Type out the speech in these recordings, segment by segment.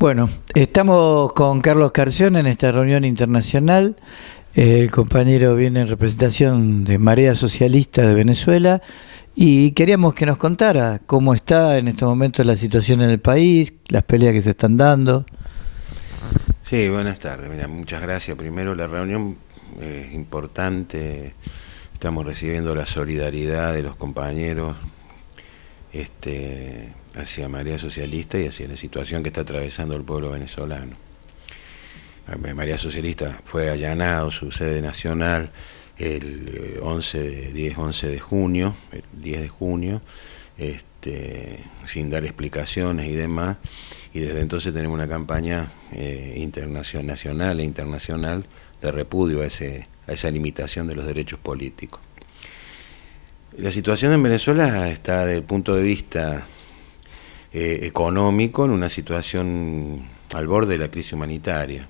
Bueno, estamos con Carlos Carción en esta reunión internacional. El compañero viene en representación de Marea Socialista de Venezuela y queríamos que nos contara cómo está en este momento la situación en el país, las peleas que se están dando. Sí, buenas tardes. Mira, muchas gracias. Primero, la reunión es importante. Estamos recibiendo la solidaridad de los compañeros hacia Marea Socialista y hacia la situación que está atravesando el pueblo venezolano. Marea Socialista fue allanado su sede nacional el 11 de junio, el 10 de junio, sin dar explicaciones y demás, y desde entonces tenemos una campaña nacional e internacional de repudio a esa limitación de los derechos políticos. La situación en Venezuela está desde el punto de vista económico en una situación al borde de la crisis humanitaria.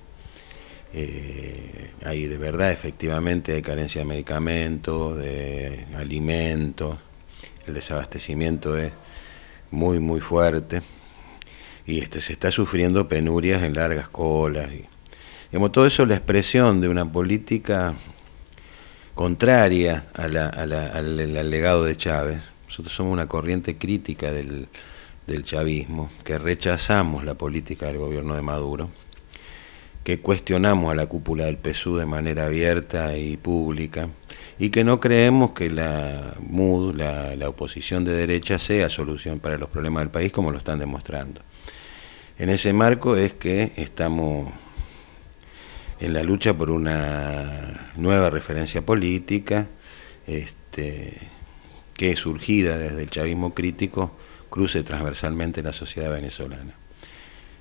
Hay de verdad, efectivamente, hay carencia de medicamentos, de alimentos, el desabastecimiento es muy fuerte y se está sufriendo penurias en largas colas. Digamos, todo eso es la expresión de una política contraria al legado de Chávez. Nosotros somos una corriente crítica del chavismo, que rechazamos la política del gobierno de Maduro, que cuestionamos a la cúpula del PSUV de manera abierta y pública, y que no creemos que la MUD, la oposición de derecha, sea solución para los problemas del país como lo están demostrando. En ese marco es que estamos en la lucha por una nueva referencia política, que surgida desde el chavismo crítico cruce transversalmente la sociedad venezolana.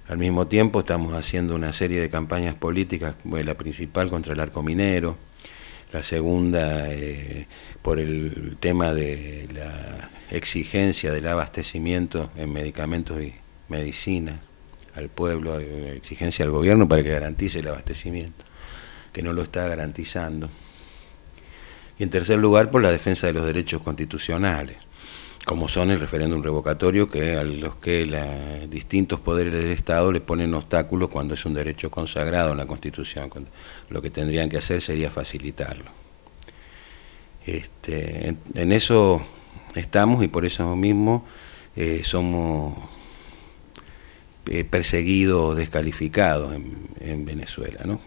Al mismo tiempo estamos haciendo una serie de campañas políticas, la principal contra el arco minero, la segunda por el tema de la exigencia del abastecimiento en medicamentos y medicinas al pueblo, exigencia al gobierno para que garantice el abastecimiento, que no lo está garantizando. Y en tercer lugar, por la defensa de los derechos constitucionales, como son el referéndum revocatorio, a los que distintos poderes del Estado le ponen obstáculos cuando es un derecho consagrado en la Constitución, cuando lo que tendrían que hacer sería facilitarlo. En eso estamos y por eso mismo somos perseguidos, descalificados en Venezuela, ¿no?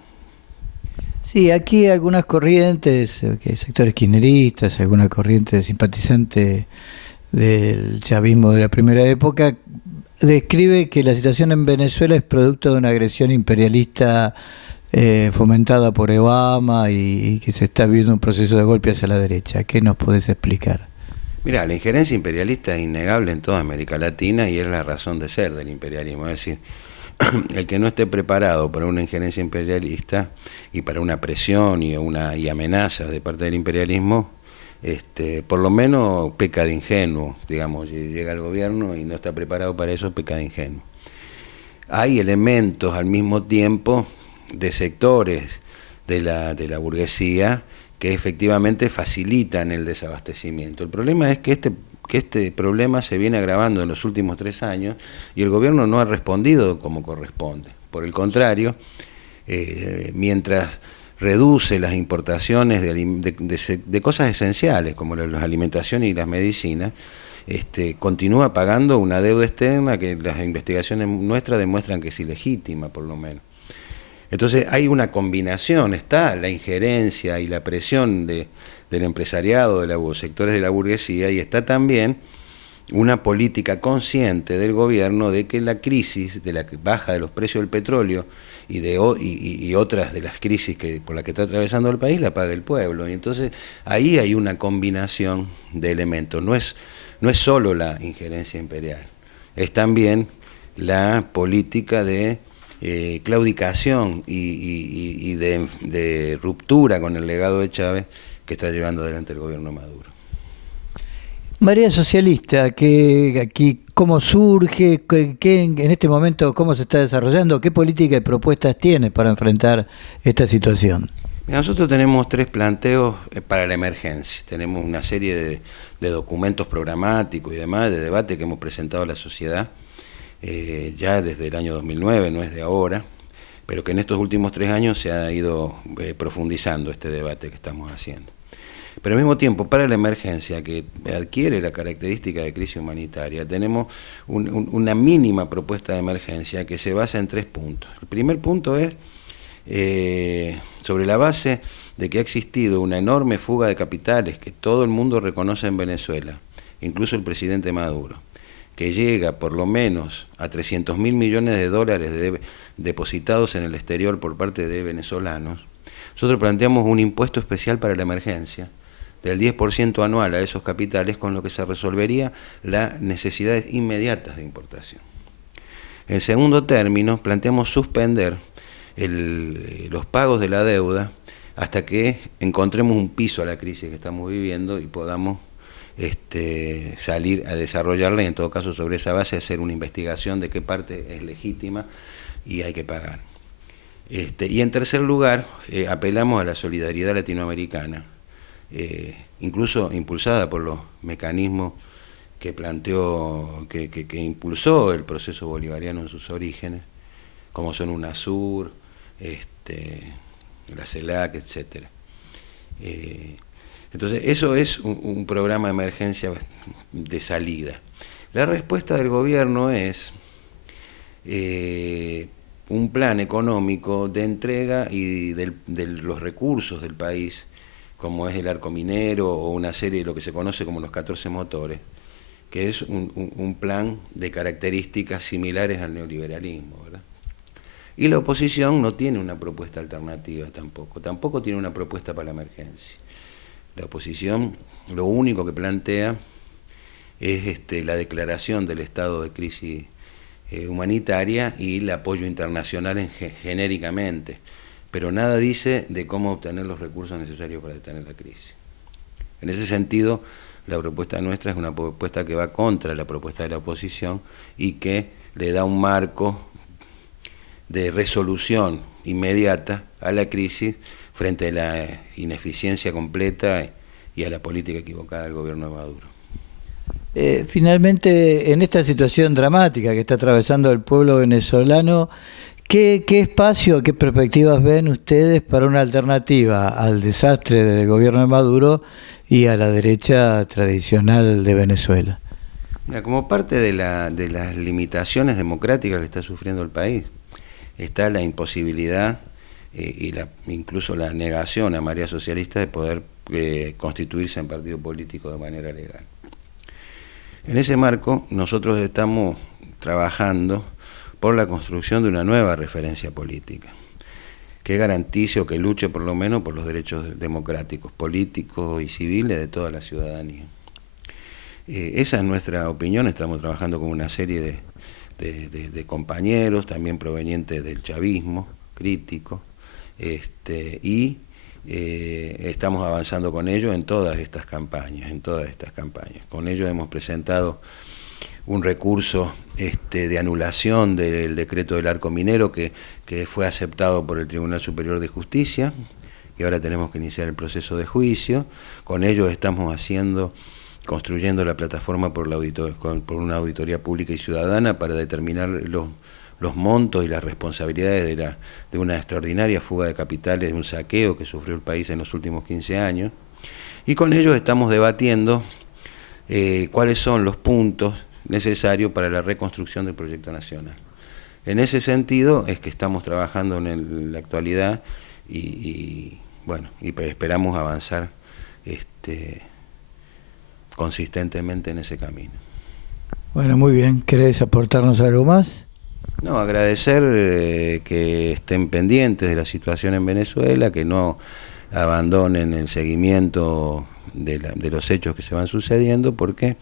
Sí, aquí algunas corrientes, que sectores kirchneristas, alguna corriente simpatizante del chavismo de la primera época, describe que la situación en Venezuela es producto de una agresión imperialista fomentada por Obama y que se está viviendo un proceso de golpe hacia la derecha. ¿Qué nos podés explicar? Mira, la injerencia imperialista es innegable en toda América Latina y es la razón de ser del imperialismo. Es decir, el que no esté preparado para una injerencia imperialista y para una presión y amenazas de parte del imperialismo, por lo menos peca de ingenuo, digamos, llega al gobierno y no está preparado para eso, peca de ingenuo. Hay elementos al mismo tiempo de sectores de la burguesía que efectivamente facilitan el desabastecimiento. El problema es que este problema se viene agravando en los últimos 3 años y el gobierno no ha respondido como corresponde. Por el contrario, mientras reduce las importaciones de cosas esenciales como la alimentación y las medicinas, continúa pagando una deuda externa que las investigaciones nuestras demuestran que es ilegítima, por lo menos. Entonces hay una combinación, está la injerencia y la presión del empresariado, de los sectores de la burguesía, y está también una política consciente del gobierno de que la crisis de la baja de los precios del petróleo y otras de las crisis por las que está atravesando el país la paga el pueblo. Y entonces ahí hay una combinación de elementos. No es solo la injerencia imperial, es también la política de claudicación y de ruptura con el legado de Chávez que está llevando adelante el gobierno de Maduro. Marea Socialista, ¿cómo surge? En este momento cómo se está desarrollando? ¿Qué política y propuestas tiene para enfrentar esta situación? Nosotros tenemos 3 planteos para la emergencia. Tenemos una serie de documentos programáticos y demás, de debate que hemos presentado a la sociedad, ya desde el año 2009, no es de ahora, pero que en estos últimos 3 años se ha ido profundizando este debate que estamos haciendo. Pero al mismo tiempo, para la emergencia que adquiere la característica de crisis humanitaria, tenemos una mínima propuesta de emergencia que se basa en 3 puntos. El primer punto es sobre la base de que ha existido una enorme fuga de capitales que todo el mundo reconoce en Venezuela, incluso el presidente Maduro, que llega por lo menos a 300.000 millones de dólares depositados en el exterior por parte de venezolanos. Nosotros planteamos un impuesto especial para la emergencia del 10% anual a esos capitales, con lo que se resolvería las necesidades inmediatas de importación. En segundo término, planteamos suspender los pagos de la deuda hasta que encontremos un piso a la crisis que estamos viviendo y podamos salir a desarrollarla, y en todo caso sobre esa base hacer una investigación de qué parte es legítima y hay que pagar. Y en tercer lugar, apelamos a la solidaridad latinoamericana, incluso impulsada por los mecanismos que planteó, que impulsó el proceso bolivariano en sus orígenes, como son UNASUR, la CELAC, etc. Entonces, eso es un programa de emergencia de salida. La respuesta del gobierno es un plan económico de entrega y de los recursos del país, como es el arco minero o una serie de lo que se conoce como los 14 motores, que es un plan de características similares al neoliberalismo, ¿verdad? Y la oposición no tiene una propuesta alternativa tampoco tiene una propuesta para la emergencia. La oposición lo único que plantea es la declaración del estado de crisis humanitaria y el apoyo internacional genéricamente, pero nada dice de cómo obtener los recursos necesarios para detener la crisis. En ese sentido, la propuesta nuestra es una propuesta que va contra la propuesta de la oposición y que le da un marco de resolución inmediata a la crisis frente a la ineficiencia completa y a la política equivocada del gobierno de Maduro. Finalmente, en esta situación dramática que está atravesando el pueblo venezolano, ¿qué espacio, qué perspectivas ven ustedes para una alternativa al desastre del gobierno de Maduro y a la derecha tradicional de Venezuela? Mira, como parte de las limitaciones democráticas que está sufriendo el país, está la imposibilidad incluso la negación a mayoría socialista de poder constituirse en partido político de manera legal. En ese marco, nosotros estamos trabajando por la construcción de una nueva referencia política, que garantice o que luche por lo menos por los derechos democráticos, políticos y civiles de toda la ciudadanía. Esa es nuestra opinión. Estamos trabajando con una serie de compañeros, también provenientes del chavismo, críticos, y estamos avanzando con ellos en todas estas campañas. Con ellos hemos presentado un recurso de anulación del decreto del arco minero que fue aceptado por el Tribunal Superior de Justicia, y ahora tenemos que iniciar el proceso de juicio. Con ellos estamos construyendo la plataforma por una auditoría pública y ciudadana para determinar los montos y las responsabilidades de una extraordinaria fuga de capitales, de un saqueo que sufrió el país en los últimos 15 años. Y con ellos estamos debatiendo cuáles son los puntos necesarios para la reconstrucción del proyecto nacional. En ese sentido es que estamos trabajando en la actualidad y esperamos avanzar consistentemente en ese camino. Bueno, muy bien. ¿Querés aportarnos algo más? No, agradecer que estén pendientes de la situación en Venezuela, que no abandonen el seguimiento de los hechos que se van sucediendo, porque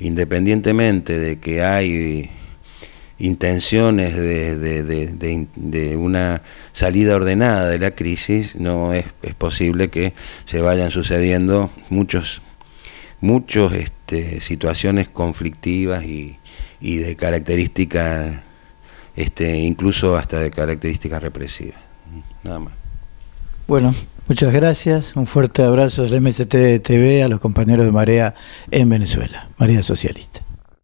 independientemente de que hay intenciones de una salida ordenada de la crisis, no es posible que se vayan sucediendo muchas situaciones conflictivas y de características, incluso hasta de características represivas. Nada más. Bueno, muchas gracias. Un fuerte abrazo del MST TV a los compañeros de Marea en Venezuela. Marea Socialista.